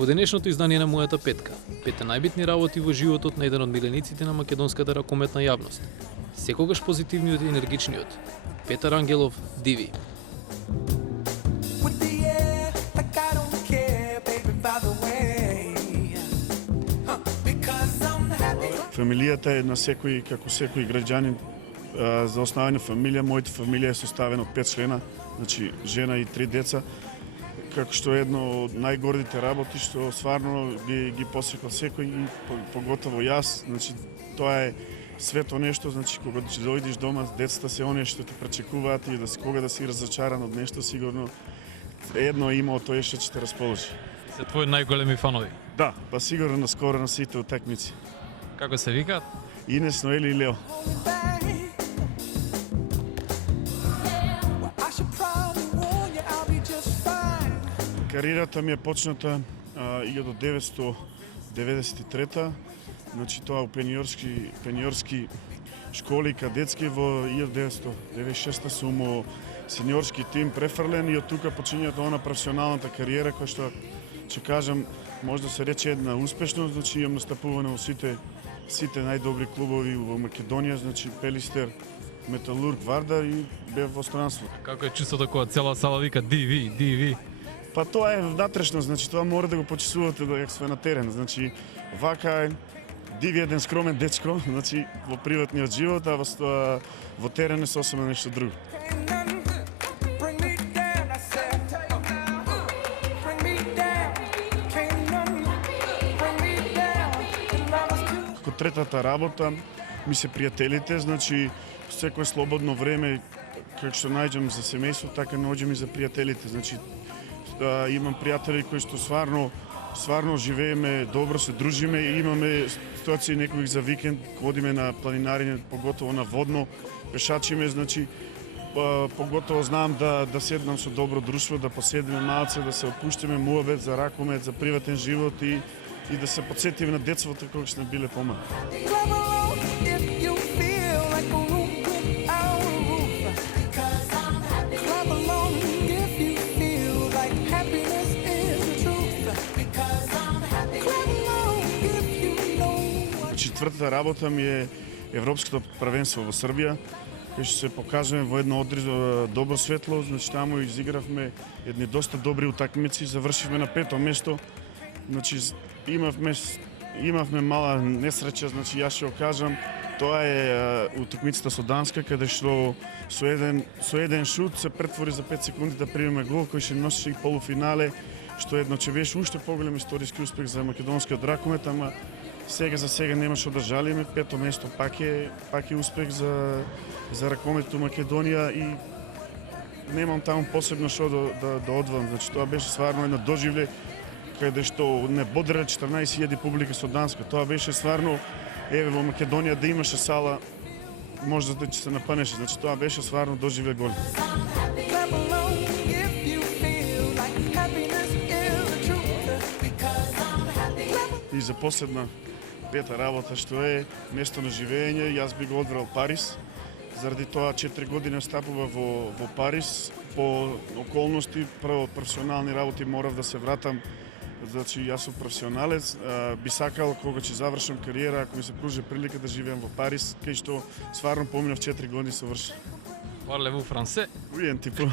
Во денешното издание на Мојата петка, 5 најбитни работи во животот на еден од милениците на македонската ракометна јавност. Секогаш позитивниот и енергичниот. Петар Ангелов, Диви. Фамилијата е на секој, како секој граѓанин, за основа на фамилија. Мојата фамилија е составена од 5 члена, значи жена и 3 деца, како што е едно од најгордите работи што стварно ги посекал секој и поготово јас. Значи тоа е свето нешто, значи кога ќе дојдеш дома, децата се оние што те пречекуваат и кога да си разочаран од нешто, сигурно едно има од тоа што ќе те расположи. Се твои најголеми фанови? Да, па сигурно наскоро на сите утакмици. Како се викаат? Инес, Ноели и Лео. Кариерата ми е почната 1993, значи тоа у пениорски школи кадетски. Во 1996 сум у сениорски тим префрлен и од тука почиња тоа на професионалната кариера, која што ќе кажам може да се рече една успешност. Значи имам настапуване во сите најдобри клубови во Македонија, значи Пелистер, Металург, Вардар и бев во странство. Како е чувството кога цела сала вика Диви, Диви? Па тоа е внатрешно, значи тоа мора да го почувствувате дека сте на терен. Значи вака е Диви еден скромен дечко, значи во приватниот живот, а во терен е сосема нешто друго. Како третата работа ми се пријателите, значи секое слободно време како што најдам за семејство, така наоѓам и за пријателите. Значи имам пријатели кои што стварно живееме добро, се дружиме и имаме ситуации некои за викенд, одиме на планинариње, поготово на водно, пешачиме, значи поготово знам да седнам со добро друштво, да поседиме малце, да се опуштиме муабет за ракомет, за приватен живот и да се потсетиме на детството кога сме биле помали. Четвртата работа ми е Европското првенство во Србија, кај што се покажаме во едно добро светло. Значи таму изигравме едни доста добри утакмици, завршивме на 5-то место. Значи имавме мала несреќа, значи јас ќе го кажам, тоа е утакмицата со Данска, каде што со еден шут се претвори за 5 секунди да примеме гол кој ќе носеше и полуфинале, што едно ќе беше уште поголем историски успех за македонскиот ракомет, ама за сега нема што да жалиме. 5-то место пак е успех за ракомет у Македонија и немам таму посебно што да одвам. Значи тоа беше стварно едно доживле каде што не бодреле 14.000 публика со Данска. Тоа беше стварно, еве во Македонија да имаше сала, може да ќе се напанеше. Значи тоа беше стварно доживле голем. И за последна пета работа што е место на живење, јас би го одбрал Париз. Заради тоа 4 години настапува во Париз по околности, прво професионални работи морав да се вратам. Значи јас сум професионалец, би сакал кога ќе завршам кариера, ако ми се пружи прилика да живеам во Париз, кај што стварно поминав 4 години соврши. Parlez-vous français? Oui, un petit peu.